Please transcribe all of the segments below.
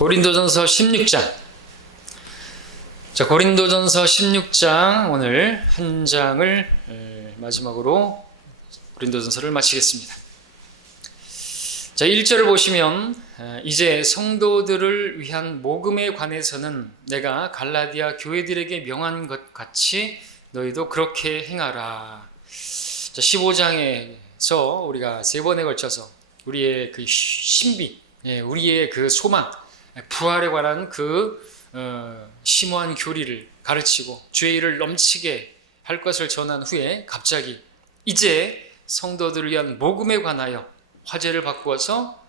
고린도전서 16장. 자, 고린도전서 16장 오늘 한 장을 마지막으로 고린도전서를 마치겠습니다. 자, 1절을 보시면 이제 성도들을 위한 모금에 관해서는 내가 갈라디아 교회들에게 명한 것 같이 너희도 그렇게 행하라. 자, 15장에서 우리가 세 번에 걸쳐서 우리의 그 신비, 우리의 그 소망, 부활에 관한 그 심오한 교리를 가르치고 주의 일을 넘치게 할 것을 전한 후에 갑자기 이제 성도들을 위한 모금에 관하여 화제를 바꾸어서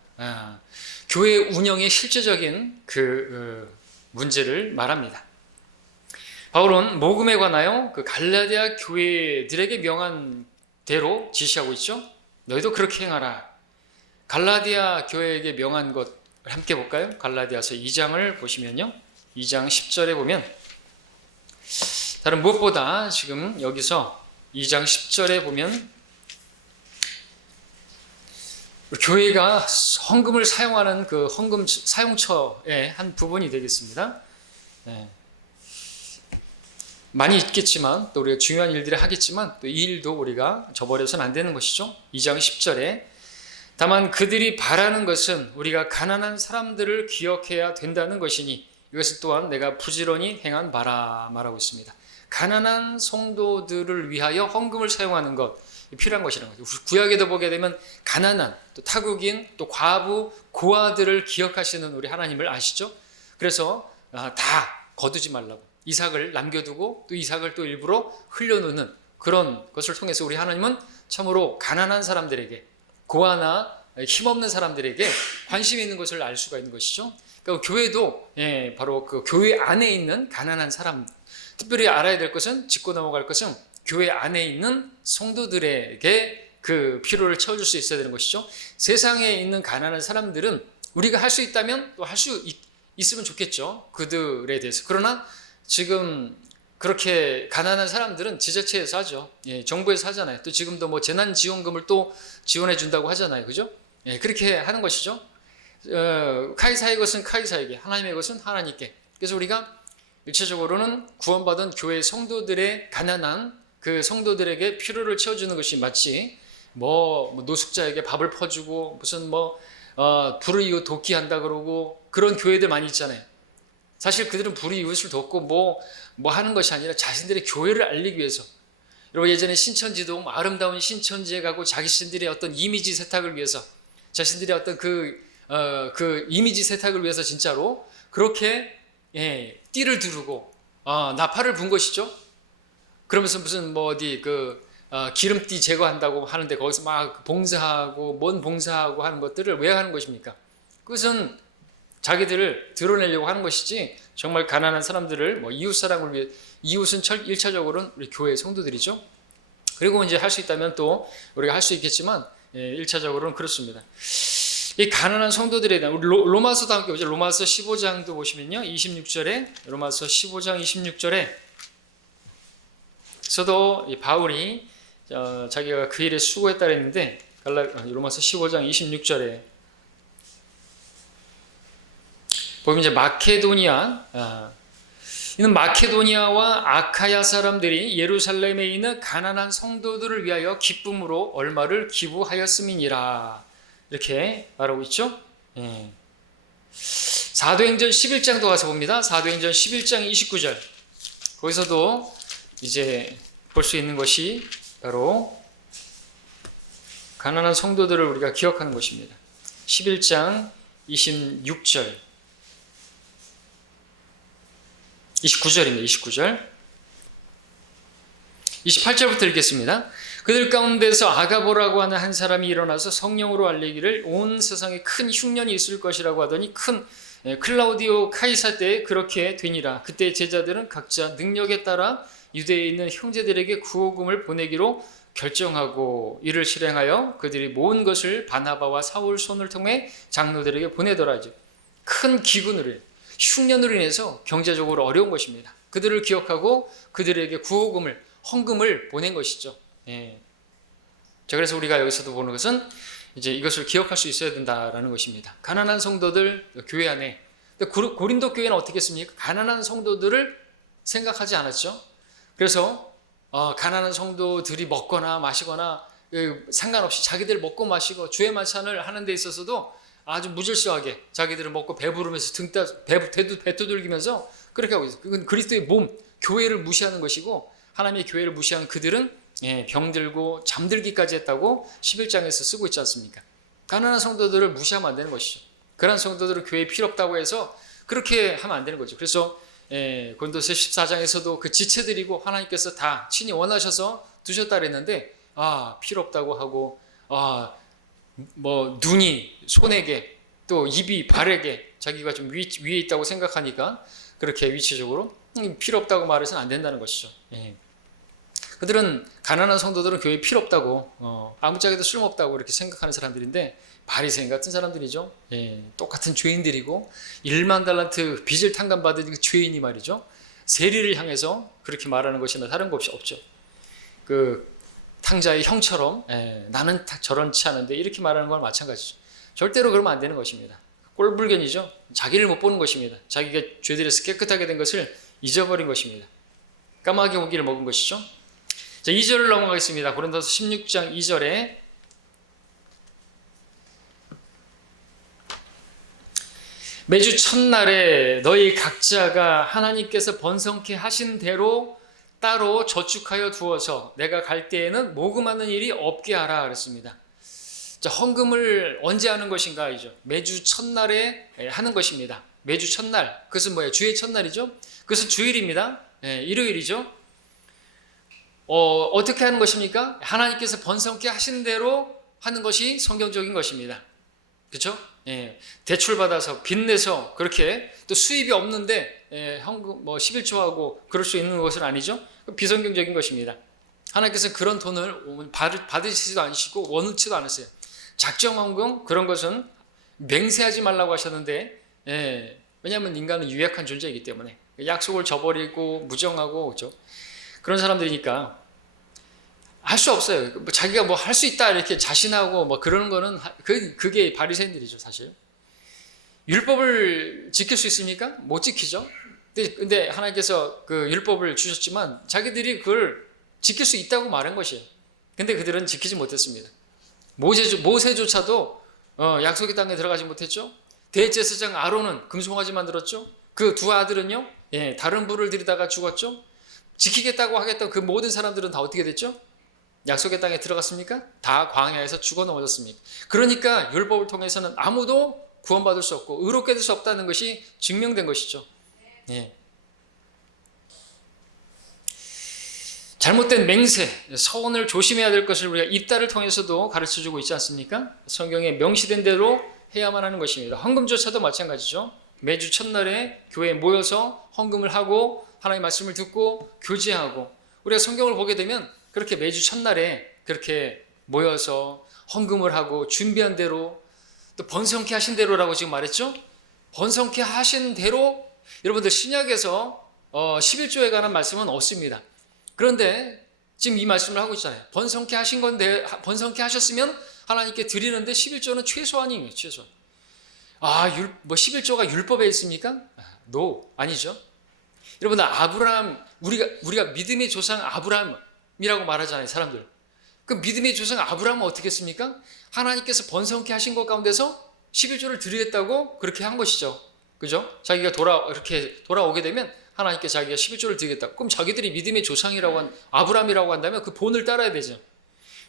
교회 운영의 실제적인 그 문제를 말합니다. 바울은 모금에 관하여 그 갈라디아 교회들에게 명한 대로 지시하고 있죠. 너희도 그렇게 행하라. 갈라디아 교회에게 명한 것 함께 볼까요? 갈라디아서 2장을 보시면요, 2장 10절에 보면 다른 무엇보다 지금 여기서 2장 10절에 보면 교회가 헌금을 사용하는 그 헌금 사용처의 한 부분이 되겠습니다. 많이 있겠지만 또 우리가 중요한 일들을 하겠지만 또 이 일도 우리가 저버려서는 안 되는 것이죠. 2장 10절에 다만 그들이 바라는 것은 우리가 가난한 사람들을 기억해야 된다는 것이니 이것을 또한 내가 부지런히 행한 바라 말하고 있습니다. 가난한 성도들을 위하여 헌금을 사용하는 것 필요한 것이라는 거죠. 구약에도 보게 되면 가난한 또 타국인 또 과부 고아들을 기억하시는 우리 하나님을 아시죠? 그래서 다 거두지 말라고 이삭을 남겨두고 또 이삭을 또 일부러 흘려놓는 그런 것을 통해서 우리 하나님은 참으로 가난한 사람들에게 고아나 힘없는 사람들에게 관심이 있는 것을 알 수가 있는 것이죠. 그러니까 교회도 바로 그 교회 안에 있는 가난한 사람, 특별히 알아야 될 것은, 짚고 넘어갈 것은 교회 안에 있는 성도들에게 그 필요를 채워줄 수 있어야 되는 것이죠. 세상에 있는 가난한 사람들은 우리가 할 수 있다면 또 할 수 있으면 좋겠죠. 그들에 대해서. 그러나 지금 그렇게 가난한 사람들은 지자체에서 하죠. 정부에서 하잖아요. 또 지금도 뭐 재난지원금을 또 지원해 준다고 하잖아요. 그죠? 그렇게 하는 것이죠. 카이사의 것은 카이사에게, 하나님의 것은 하나님께. 그래서 우리가 일차적으로는 구원받은 교회 성도들의 가난한 그 성도들에게 필요를 채워주는 것이 마치 뭐 노숙자에게 밥을 퍼주고 무슨 불이웃 돕기한다 그러고 그런 교회들 많이 있잖아요. 사실 그들은 불이웃을 돕고 뭐 하는 것이 아니라 자신들의 교회를 알리기 위해서. 여러분 예전에 신천지도 아름다운 신천지에 가고 자신들의 어떤 이미지 세탁을 위해서 자신들의 어떤 그 이미지 세탁을 위해서 진짜로 그렇게 띠를 두르고 나팔을 분 것이죠. 그러면서 무슨 어디 기름띠 제거한다고 하는데 거기서 막 봉사하고 뭔 봉사하고 하는 것들을 왜 하는 것입니까? 그것은 자기들을 드러내려고 하는 것이지 정말 가난한 사람들을 이웃 사랑을 위해, 이웃은 1차적으로는 우리 교회 성도들이죠. 그리고 이제 할 수 있다면 또 우리가 할 수 있겠지만 1차적으로는 그렇습니다. 이 가난한 성도들에 대한 우리 로마서도 함께 보죠. 로마서 15장도 보시면요, 26절에 로마서 15장 26절에 저도 바울이 자기가 그 일에 수고했다 했는데 로마서 15장 26절에 보면 이제 이는 마케도니아와 아카야 사람들이 예루살렘에 있는 가난한 성도들을 위하여 기쁨으로 얼마를 기부하였음이니라 이렇게 말하고 있죠. 사도행전 11장도 가서 봅니다. 사도행전 11장 29절 거기서도 이제 볼 수 있는 것이 바로 가난한 성도들을 우리가 기억하는 것입니다. 11장 26절 29절입니다. 29절 28절부터 읽겠습니다. 그들 가운데서 아가보라고 하는 한 사람이 일어나서 성령으로 알리기를 온 세상에 큰 흉년이 있을 것이라고 하더니 큰 클라우디오 카이사 때에 그렇게 되니라. 그때 제자들은 각자 능력에 따라 유대에 있는 형제들에게 구호금을 보내기로 결정하고 이를 실행하여 그들이 모은 것을 바나바와 사울 손을 통해 장로들에게 보내더라. 큰 기근으로 흉년으로 인해서 경제적으로 어려운 것입니다. 그들을 기억하고 그들에게 구호금을 헌금을 보낸 것이죠. 자, 그래서 우리가 여기서도 보는 것은 이제 이것을 기억할 수 있어야 된다라는 것입니다. 가난한 성도들 교회 안에 근데 고린도 교회는 어떻게 했습니까? 가난한 성도들을 생각하지 않았죠. 그래서 가난한 성도들이 먹거나 마시거나 상관없이 자기들 먹고 마시고 주의 만찬을 하는 데 있어서도 아주 무질서하게 자기들은 먹고 배부르면서 배 두들기면서 그렇게 하고 있어요. 그건 그리스도의 몸, 교회를 무시하는 것이고, 하나님의 교회를 무시한 그들은 병들고 잠들기까지 했다고 11장에서 쓰고 있지 않습니까? 가난한 성도들을 무시하면 안 되는 것이죠. 그런 성도들은 교회에 필요 없다고 해서 그렇게 하면 안 되는 거죠. 그래서 고린도서 14장에서도 그 지체들이고 하나님께서 다 친히 원하셔서 두셨다 그랬는데 필요 없다고 하고 뭐 눈이 손에게 또 입이 발에게 자기가 좀 위에 있다고 생각하니까 그렇게 위치적으로 필요 없다고 말해서는 안 된다는 것이죠. 그들은 가난한 성도들은 교회에 필요 없다고 아무짝에도 쓸모없다고 이렇게 생각하는 사람들인데 바리새인 같은 사람들이죠. 똑같은 죄인들이고 1만 달란트 빚을 탕감받은 그 죄인이 말이죠. 세리를 향해서 그렇게 말하는 것이나 다른 것이 없죠. 그 탕자의 형처럼 나는 저런치 않은데 이렇게 말하는 건 마찬가지죠. 절대로 그러면 안 되는 것입니다. 꼴불견이죠. 자기를 못 보는 것입니다. 자기가 죄들에서 깨끗하게 된 것을 잊어버린 것입니다. 까마귀 고기를 먹은 것이죠. 자, 2절을 넘어가겠습니다. 고린도서 16장 2절에 매주 첫날에 너희 각자가 하나님께서 번성케 하신 대로 따로 저축하여 두어서 내가 갈 때에는 모금하는 일이 없게 하라 그랬습니다. 자, 헌금을 언제 하는 것인가 이죠. 매주 첫날에 하는 것입니다. 매주 첫날, 그것은 뭐예요? 주의 첫날이죠. 그것은 주일입니다. 일요일이죠. 어떻게 하는 것입니까? 하나님께서 번성케 하신 대로 하는 것이 성경적인 것입니다. 그렇죠? 대출받아서 빚내서 그렇게 또 수입이 없는데 현금 11조하고 그럴 수 있는 것은 아니죠. 비성경적인 것입니다. 하나님께서 그런 돈을 받으시지도 않으시고 원치도 않으세요. 작정헌금 그런 것은 맹세하지 말라고 하셨는데 왜냐하면 인간은 유약한 존재이기 때문에 약속을 저버리고 무정하고 그렇죠? 그런 사람들이니까 할 수 없어요. 자기가 뭐 할 수 있다 이렇게 자신하고 뭐 그러는 거는 그게 바리새인들이죠, 사실. 율법을 지킬 수 있습니까? 못 지키죠. 근데 하나님께서 그 율법을 주셨지만 자기들이 그걸 지킬 수 있다고 말한 것이에요. 근데 그들은 지키지 못했습니다. 모세조차도 약속의 땅에 들어가지 못했죠. 대제사장 아론은 금송아지 만들었죠. 그 두 아들은요, 다른 불을 들이다가 죽었죠. 지키겠다고 하겠던 그 모든 사람들은 다 어떻게 됐죠? 약속의 땅에 들어갔습니까? 다 광야에서 죽어 넘어졌습니까? 그러니까 율법을 통해서는 아무도 구원받을 수 없고 의롭게 될 수 없다는 것이 증명된 것이죠. 잘못된 맹세, 서원을 조심해야 될 것을 우리가 입다를 통해서도 가르쳐주고 있지 않습니까? 성경에 명시된 대로 해야만 하는 것입니다. 헌금조차도 마찬가지죠. 매주 첫날에 교회에 모여서 헌금을 하고 하나님의 말씀을 듣고 교제하고, 우리가 성경을 보게 되면 그렇게 매주 첫날에 그렇게 모여서 헌금을 하고 준비한 대로 또 번성케 하신 대로라고 지금 말했죠. 번성케 하신 대로, 여러분들 신약에서 11조에 관한 말씀은 없습니다. 그런데 지금 이 말씀을 하고 있잖아요. 번성케 하신 건데, 번성케 하셨으면 하나님께 드리는데 11조는 최소한이에요. 최소한. 11조가 율법에 있습니까? No, 아니죠. 여러분들 아브라함, 우리가 믿음의 조상 아브라함이라고 말하잖아요, 사람들. 그 믿음의 조상 아브라함은 어떻게 했습니까? 하나님께서 번성케 하신 것 가운데서 11조를 드리겠다고 그렇게 한 것이죠. 그죠? 자기가 이렇게 돌아오게 되면 하나님께 자기가 11조를 드리겠다. 그럼 자기들이 믿음의 조상이라고 아브라함이라고 한다면 그 본을 따라야 되죠.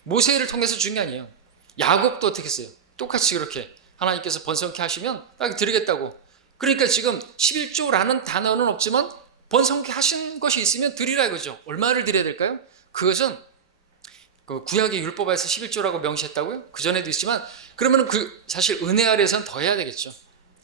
모세를 통해서 준 게 아니에요. 야곱도 어떻게 했어요? 똑같이 그렇게 하나님께서 번성케 하시면 딱 드리겠다고. 그러니까 지금 11조라는 단어는 없지만 번성케 하신 것이 있으면 드리라 이거죠. 얼마를 드려야 될까요? 그것은 그 구약의 율법에서 11조라고 명시했다고요? 그 전에도 있지만 그러면 사실 은혜 아래에서는 더 해야 되겠죠.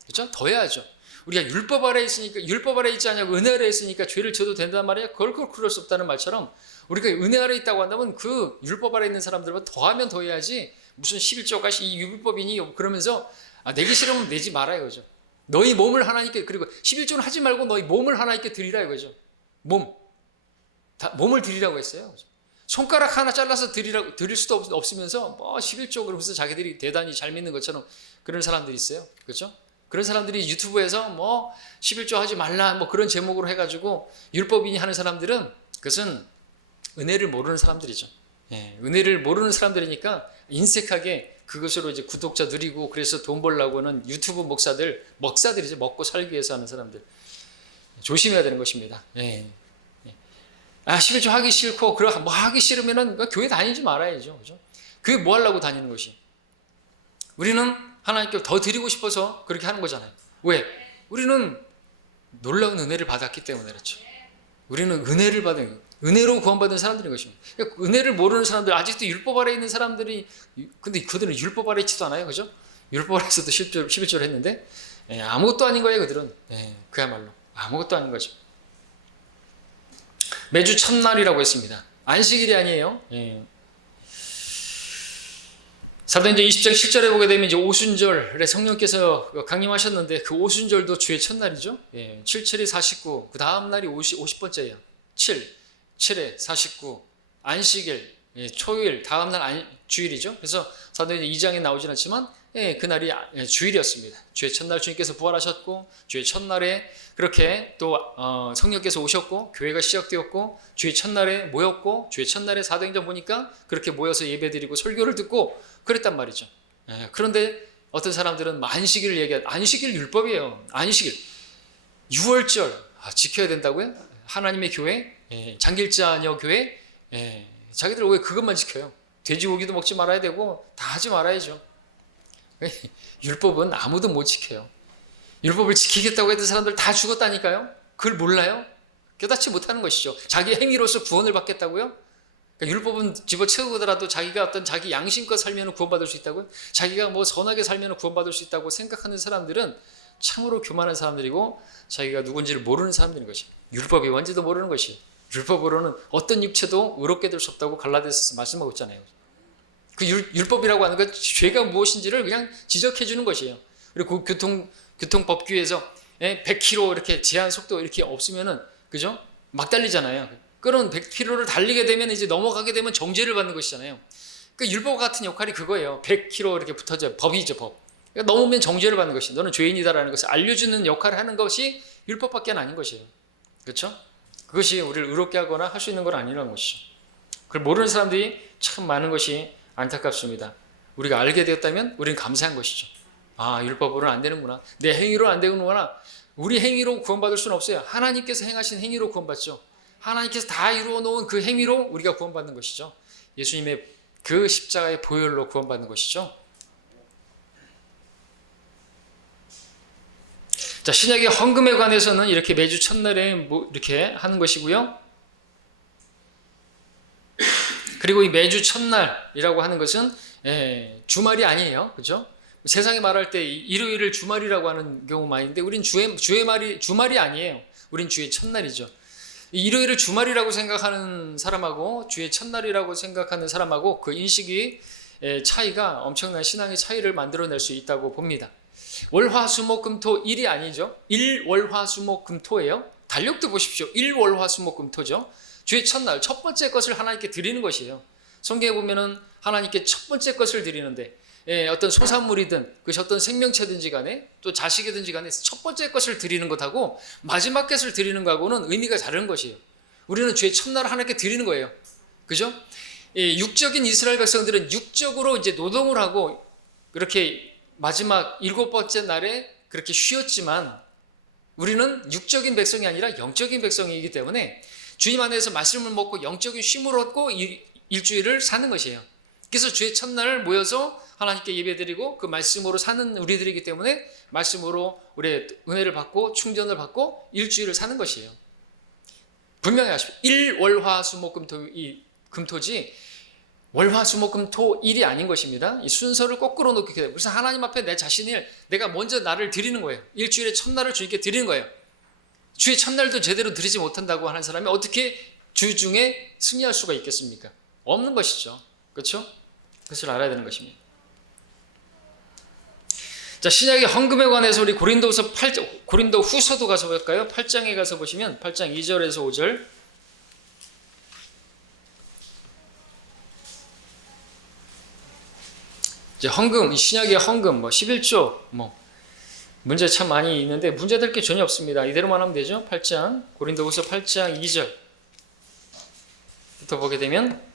그렇죠? 더 해야죠. 우리가 율법 아래에 있으니까, 율법 아래에 있지 않냐고 은혜 아래에 있으니까 죄를 져도 된단 말이에요. 그럴 수 없다는 말처럼 우리가 은혜 아래에 있다고 한다면 그 율법 아래에 있는 사람들보다 더하면 더 해야지, 무슨 11조가 이 율법이니 그러면서 내기 싫으면 내지 마라 이거죠. 너희 몸을 하나님께, 그리고 11조는 하지 말고 너희 몸을 하나님께 드리라 이거죠. 몸을 드리라고 했어요. 손가락 하나 잘라서 드릴 수도 없으면서 11조 그러면서 자기들이 대단히 잘 믿는 것처럼 그런 사람들이 있어요. 그렇죠? 그런 사람들이 유튜브에서 뭐 11조 하지 말라 뭐 그런 제목으로 해가지고 율법이니 하는 사람들은 그것은 은혜를 모르는 사람들이죠. 예, 은혜를 모르는 사람들이니까 인색하게 그것으로 이제 구독자 늘리고 그래서 돈 벌려고는 유튜브 먹사들이죠. 먹고 살기 위해서 하는 사람들. 조심해야 되는 것입니다. 예. 11조 하기 싫고, 뭐 하기 싫으면은 교회 다니지 말아야죠. 그죠? 그게 뭐 하려고 다니는 것이? 우리는 하나님께 더 드리고 싶어서 그렇게 하는 거잖아요. 왜? 우리는 놀라운 은혜를 받았기 때문에 그렇죠. 우리는 은혜를 받은, 은혜로 구원받은 사람들인 것입니다. 그러니까 은혜를 모르는 사람들, 아직도 율법 아래에 있는 사람들이, 근데 그들은 율법 아래에 있지도 않아요. 그죠? 율법 아래에서도 11조를 했는데, 아무것도 아닌 거예요, 그들은. 그야말로. 아무것도 아닌 거죠. 매주 첫날이라고 했습니다. 안식일이 아니에요. 사도행전 20장 7절에 보게 되면 이제 오순절에 성령께서 강림하셨는데 그 오순절도 주의 첫날이죠. 7, 7이 49, 그 다음 날이 50번째예요. 7에 49, 안식일, 초일, 다음 날 주일이죠. 그래서 사도행전 2장에 나오진 않지만 그날이 주일이었습니다. 주의 첫날 주님께서 부활하셨고 주의 첫날에 그렇게 또 성령께서 오셨고 교회가 시작되었고 주의 첫날에 모였고 주의 첫날에 사도행전 보니까 그렇게 모여서 예배드리고 설교를 듣고 그랬단 말이죠. 그런데 어떤 사람들은 안식일을 얘기하고 안식일 율법이에요. 안식일 6월절 지켜야 된다고요? 하나님의 교회 장길자녀 교회 자기들 왜 그것만 지켜요? 돼지고기도 먹지 말아야 되고 다 하지 말아야죠. 율법은 아무도 못 지켜요. 율법을 지키겠다고 했던 사람들 다 죽었다니까요. 그걸 몰라요? 깨닫지 못하는 것이죠. 자기 행위로서 구원을 받겠다고요? 그러니까 율법은 집어채우더라도 자기가 어떤 자기 양심껏 살면 구원받을 수 있다고요? 자기가 뭐 선하게 살면 구원받을 수 있다고 생각하는 사람들은 참으로 교만한 사람들이고 자기가 누군지를 모르는 사람들인 것이에요. 율법이 뭔지도 모르는 것이에요. 율법으로는 어떤 육체도 의롭게 될 수 없다고 갈라디아서에서 말씀하고 있잖아요. 그 율법이라고 하는 건 죄가 무엇인지를 그냥 지적해 주는 것이에요. 그리고 교통법규에서 100km 이렇게 제한 속도 이렇게 없으면은 그죠? 막 달리잖아요. 그런 100km를 달리게 되면 이제 넘어가게 되면 정죄를 받는 것이잖아요. 그 율법 같은 역할이 그거예요. 100km 이렇게 붙어져 법이죠, 법. 그러니까 넘으면 정죄를 받는 것이. 너는 죄인이다라는 것을 알려주는 역할을 하는 것이 율법밖에 아닌 것이에요. 그렇죠? 그것이 우리를 의롭게 하거나 할 수 있는 건 아니라는 것이죠. 그걸 모르는 사람들이 참 많은 것이 안타깝습니다. 우리가 알게 되었다면 우리는 감사한 것이죠. 아, 율법으로는 안 되는구나. 내 행위로 안 되는구나. 우리 행위로 구원받을 수는 없어요. 하나님께서 행하신 행위로 구원받죠. 하나님께서 다 이루어 놓은 그 행위로 우리가 구원받는 것이죠. 예수님의 그 십자가의 보혈로 구원받는 것이죠. 자, 신약의 헌금에 관해서는 이렇게 매주 첫날에 이렇게 하는 것이고요. 그리고 이 매주 첫날이라고 하는 것은 주말이 아니에요. 그죠? 세상에 말할 때 일요일을 주말이라고 하는 경우 많이 있는데 우린 주말이 아니에요. 우린 주의 첫날이죠. 일요일을 주말이라고 생각하는 사람하고 주의 첫날이라고 생각하는 사람하고 그 인식이 차이가 엄청난 신앙의 차이를 만들어낼 수 있다고 봅니다. 월화수목금토 일이 아니죠. 일월화수목금토예요. 달력도 보십시오. 일월화수목금토죠. 주의 첫날 첫 번째 것을 하나님께 드리는 것이에요. 성경에 보면은 하나님께 첫 번째 것을 드리는데 어떤 소산물이든 그것이 어떤 생명체든지 간에 또 자식이든지 간에 첫 번째 것을 드리는 것하고 마지막 것을 드리는 것하고는 의미가 다른 것이에요. 우리는 주의 첫날을 하나님께 드리는 거예요. 그죠? 육적인 이스라엘 백성들은 육적으로 이제 노동을 하고 그렇게 마지막 7번째 날에 그렇게 쉬었지만 우리는 육적인 백성이 아니라 영적인 백성이기 때문에 주님 안에서 말씀을 먹고 영적인 쉼을 얻고 일주일을 사는 것이에요. 그래서 주의 첫날 모여서 하나님께 예배드리고 그 말씀으로 사는 우리들이기 때문에 말씀으로 우리의 은혜를 받고 충전을 받고 일주일을 사는 것이에요. 분명히 아십시오. 금토지 월화수목금토 일이 아닌 것입니다. 이 순서를 거꾸로 놓게 돼요. 그래서 하나님 앞에 내 자신을 내가 먼저 나를 드리는 거예요. 일주일의 첫날을 주님께 드리는 거예요. 주의 첫날도 제대로 드리지 못한다고 하는 사람이 어떻게 주 중에 승리할 수가 있겠습니까? 없는 것이죠. 그렇죠? 그것을 알아야 되는 것입니다. 자, 신약의 헌금에 관해서 우리 고린도 후서도 가서 볼까요? 8장에 가서 보시면 8장 2절에서 5절. 이제 헌금, 신약의 헌금, 11조, 문제 참 많이 있는데 문제될 게 전혀 없습니다. 이대로만 하면 되죠. 8장 고린도후서 8장 2절부터 보게 되면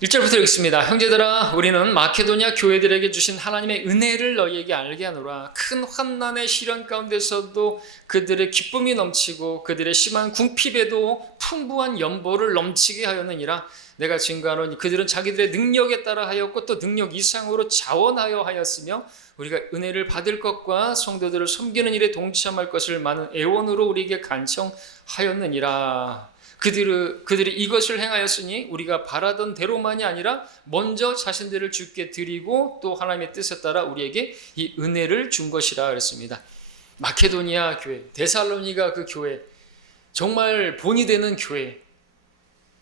1절부터 읽습니다. 형제들아 우리는 마케도니아 교회들에게 주신 하나님의 은혜를 너희에게 알게 하노라. 큰 환난의 시련 가운데서도 그들의 기쁨이 넘치고 그들의 심한 궁핍에도 풍부한 연보를 넘치게 하였느니라. 내가 증거하노니 그들은 자기들의 능력에 따라 하였고 또 능력 이상으로 자원하여 하였으며 우리가 은혜를 받을 것과 성도들을 섬기는 일에 동참할 것을 많은 애원으로 우리에게 간청하였느니라. 그들이 이것을 행하였으니 우리가 바라던 대로만이 아니라 먼저 자신들을 주께 드리고 또 하나님의 뜻에 따라 우리에게 이 은혜를 준 것이라 그랬습니다. 마케도니아 교회, 데살로니가 그 교회, 정말 본이 되는 교회,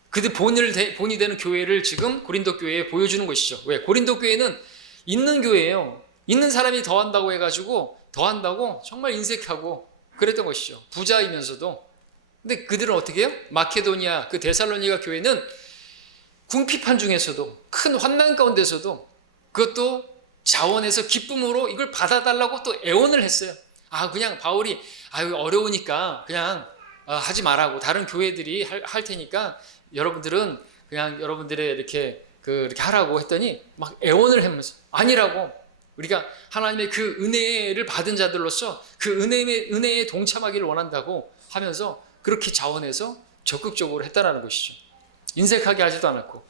그들 본이 되는 교회를 지금 고린도 교회에 보여주는 것이죠. 왜? 고린도 교회는 있는 교회예요. 있는 사람이 더한다고 해가지고 더한다고 정말 인색하고 그랬던 것이죠. 부자이면서도. 근데 그들은 어떻게 해요? 마케도니아 그 데살로니가 교회는 궁핍한 중에서도 큰 환난 가운데서도 그것도 자원해서 기쁨으로 이걸 받아달라고 또 애원을 했어요. 그냥 바울이 어려우니까 그냥 하지 말라고 다른 교회들이 할 테니까 여러분들은 그냥 여러분들의 이렇게 하라고 했더니 막 애원을 하면서 아니라고 우리가 하나님의 그 은혜를 받은 자들로서 그 은혜에 동참하기를 원한다고 하면서 그렇게 자원해서 적극적으로 했다라는 것이죠. 인색하게 하지도 않았고,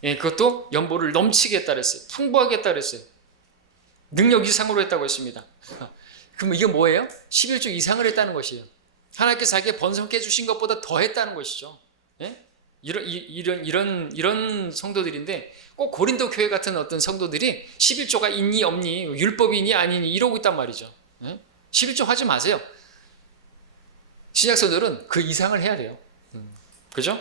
그것도 연보를 넘치게 했다 그랬어요. 풍부하게 했다 그랬어요. 능력 이상으로 했다고 했습니다. 그럼 이게 뭐예요? 11조 이상을 했다는 것이에요. 하나님께서 자기가 번성케 해주신 것보다 더 했다는 것이죠. 이런 성도들인데 꼭 고린도 교회 같은 어떤 성도들이 11조가 있니 없니 율법이니 아니니 이러고 있단 말이죠. 11조 하지 마세요. 신약성도들은 그 이상을 해야 돼요. 그죠?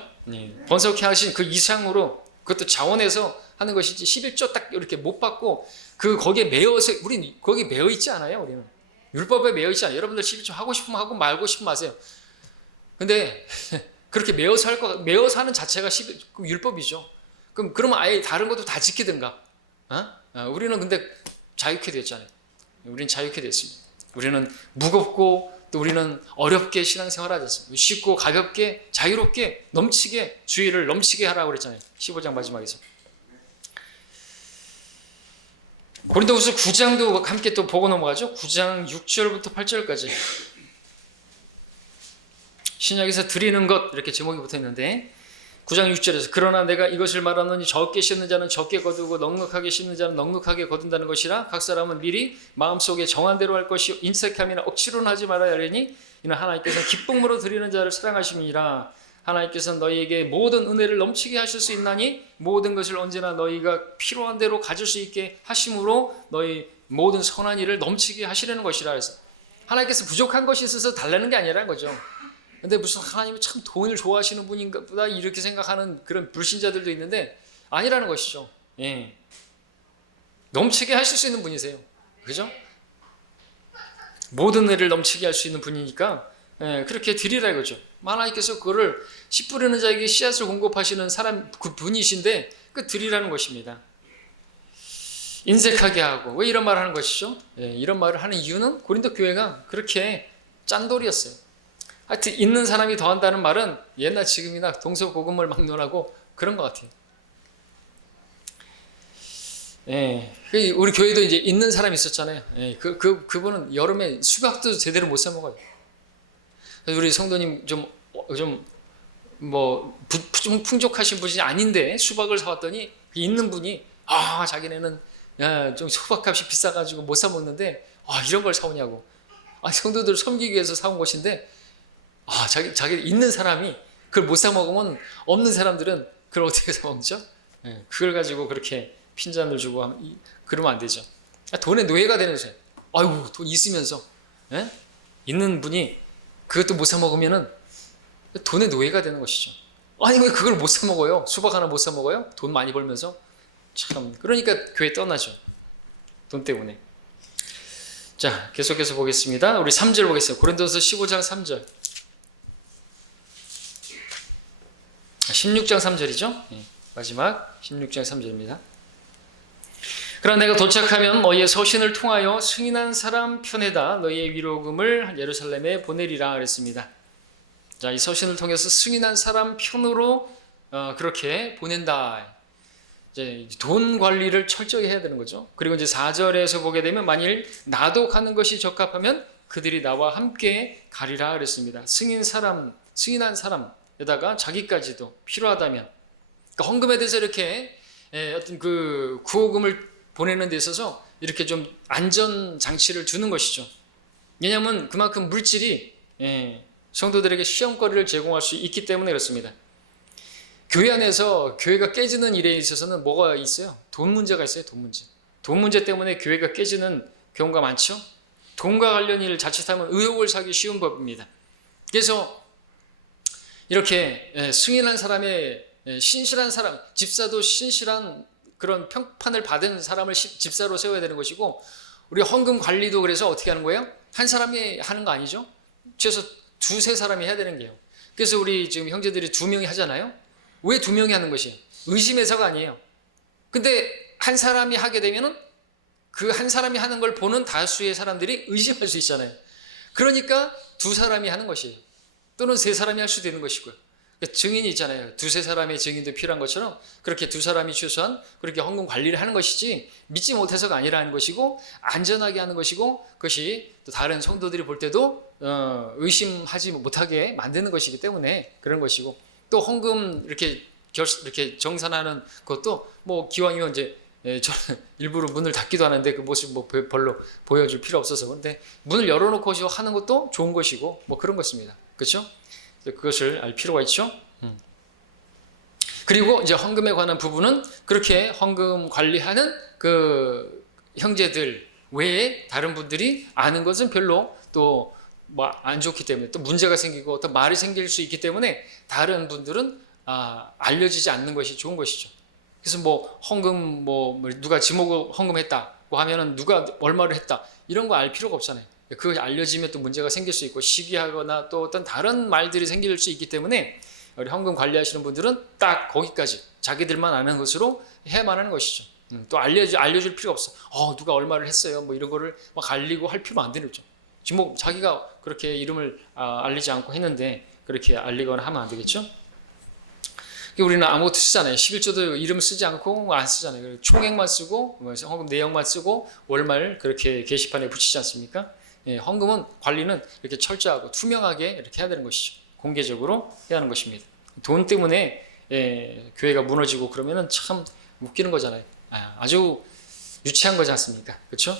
번성케 하신 그 이상으로 그것도 자원해서 하는 것이지 11조 딱 이렇게 못 받고 거기에 매여서 우리는 거기에 매여 있지 않아요. 우리는 율법에 매여 있지 않아요. 여러분들 11조 하고 싶으면 하고 말고 싶으면 하세요. 근데 그렇게 매여서 하는 자체가 율법이죠. 그러면 아예 다른 것도 다 지키든가. 우리는 근데 자유케 됐잖아요. 우리는 자유케 됐습니다. 우리는 무겁고 또 우리는 어렵게 신앙생활 하셨습니다. 쉽고 가볍게 자유롭게 넘치게 주의를 넘치게 하라고 그랬잖아요. 15장 마지막에서. 고린도후서 9장도 함께 또 보고 넘어가죠. 9장 6절부터 8절까지. 신약에서 드리는 것 이렇게 제목이 붙어있는데 9장 6절에서 그러나 내가 이것을 말하노니 적게 심는 자는 적게 거두고 넉넉하게 심는 자는 넉넉하게 거둔다는 것이라 각 사람은 미리 마음속에 정한 대로 할 것이 인색함이나 억지로는 하지 말아야 하려니 이는 하나님께서는 기쁨으로 드리는 자를 사랑하심이니라. 하나님께서는 너희에게 모든 은혜를 넘치게 하실 수 있나니 모든 것을 언제나 너희가 필요한 대로 가질 수 있게 하심으로 너희 모든 선한 일을 넘치게 하시려는 것이라. 해서 하나님께서 부족한 것이 있어서 달라는 게 아니라는 거죠. 근데 무슨 하나님이 참 돈을 좋아하시는 분인가 보다 이렇게 생각하는 그런 불신자들도 있는데 아니라는 것이죠. 넘치게 하실 수 있는 분이세요. 그죠? 모든 애를 넘치게 할 수 있는 분이니까 그렇게 드리라 이거죠. 하나님께서 그거를 씨 뿌리는 자에게 씨앗을 공급하시는 사람 그 분이신데 그 드리라는 것입니다. 인색하게 하고 왜 이런 말을 하는 것이죠? 이런 말을 하는 이유는 고린도 교회가 그렇게 짠돌이었어요. 하여튼 있는 사람이 더한다는 말은 옛날 지금이나 동서고금을 막론하고 그런 것 같아요. 우리 교회도 이제 있는 사람이 있었잖아요. 그분은 여름에 수박도 제대로 못 사 먹어요. 우리 성도님 좀 풍족하신 분이 아닌데 수박을 사왔더니 있는 분이 자기네는 좀 수박값이 비싸가지고 못 사 먹는데 이런 걸 사오냐고. 성도들을 섬기기 위해서 사온 것인데 자기 있는 사람이 그걸 못 사 먹으면 없는 사람들은 그걸 어떻게 사 먹죠? 그걸 가지고 그렇게 핀잔을 주고 그러면 안 되죠. 돈의 노예가 되는 거죠. 아이고 돈 있으면서 있는 분이 그것도 못 사 먹으면은 돈의 노예가 되는 것이죠. 아니 왜 그걸 못 사 먹어요? 수박 하나 못 사 먹어요? 돈 많이 벌면서 참 그러니까 교회 떠나죠. 돈 때문에. 자 계속해서 보겠습니다. 우리 3절 보겠습니다. 고린도서 15장 3절. 16장 3절이죠. 마지막 16장 3절입니다. 그러나 내가 도착하면 너희의 서신을 통하여 승인한 사람 편에다 너희의 위로금을 예루살렘에 보내리라 그랬습니다. 자, 이 서신을 통해서 승인한 사람 편으로 그렇게 보낸다. 이제 돈 관리를 철저히 해야 되는 거죠. 그리고 이제 4절에서 보게 되면 만일 나도 가는 것이 적합하면 그들이 나와 함께 가리라 그랬습니다. 승인한 사람에다가 자기까지도 필요하다면, 그러니까 헌금에 대해서 이렇게 어떤 그 구호금을 보내는 데 있어서 이렇게 좀 안전 장치를 두는 것이죠. 왜냐하면 그만큼 물질이 성도들에게 시험거리를 제공할 수 있기 때문에 그렇습니다. 교회 안에서 교회가 깨지는 일에 있어서는 뭐가 있어요? 돈 문제가 있어요. 돈 문제 때문에 교회가 깨지는 경우가 많죠. 돈과 관련 일을 자칫하면 의혹을 사기 쉬운 법입니다. 그래서 이렇게 승인한 사람의 신실한 사람, 집사도 신실한 그런 평판을 받은 사람을 집사로 세워야 되는 것이고, 우리 헌금 관리도 그래서 어떻게 하는 거예요? 한 사람이 하는 거 아니죠? 최소 두세 사람이 해야 되는 게요. 그래서 우리 지금 형제들이 2명이 하잖아요. 왜 2명이 하는 것이에요? 의심해서가 아니에요. 근데 한 사람이 하게 되면은 그 한 사람이 하는 걸 보는 다수의 사람들이 의심할 수 있잖아요. 그러니까 2사람이 하는 것이에요. 또는 3사람이 할 수도 있는 것이고요. 그러니까 증인이 있잖아요. 2-3사람의 증인도 필요한 것처럼 그렇게 2사람이 최소한 그렇게 헌금 관리를 하는 것이지, 믿지 못해서가 아니라는 것이고, 안전하게 하는 것이고, 그것이 또 다른 성도들이 볼 때도 의심하지 못하게 만드는 것이기 때문에 그런 것이고, 또 헌금 이렇게 정산하는 것도 뭐 기왕이면 이제 저는 일부러 문을 닫기도 하는데 그 모습 뭐 별로 보여줄 필요 없어서, 근데 문을 열어놓고 하는 것도 좋은 것이고 뭐 그런 것입니다. 그렇죠? 그것을 알 필요가 있죠. 그리고 이제 헌금에 관한 부분은 그렇게 헌금 관리하는 그 형제들 외에 다른 분들이 아는 것은 별로 또 뭐 안 좋기 때문에, 또 문제가 생기고 어떤 말이 생길 수 있기 때문에 다른 분들은 알려지지 않는 것이 좋은 것이죠. 그래서 뭐 헌금 뭐 누가 지목을 헌금했다고 하면은 누가 얼마를 했다 이런 거 알 필요가 없잖아요. 그거 알려지면 또 문제가 생길 수 있고 시기하거나 또 어떤 다른 말들이 생길 수 있기 때문에 우리 헌금 관리하시는 분들은 딱 거기까지 자기들만 아는 것으로 해야만 하는 것이죠. 또 알려줄 필요 없어. 누가 얼마를 했어요. 뭐 이런 거를 막 알리고 할 필요가 안 되는 거죠. 지금 자기가 그렇게 이름을 알리지 않고 했는데 그렇게 알리거나 하면 안 되겠죠. 우리는 아무것도 쓰잖아요. 11조도 이름 쓰지 않고 안 쓰잖아요. 총액만 쓰고 헌금 내역만 쓰고 월말 그렇게 게시판에 붙이지 않습니까? 헌금은 관리는 이렇게 철저하고 투명하게 이렇게 해야 되는 것이죠. 공개적으로 해야 하는 것입니다. 돈 때문에 교회가 무너지고 그러면은 참 웃기는 거잖아요. 아주 유치한 거지 않습니까? 그렇죠?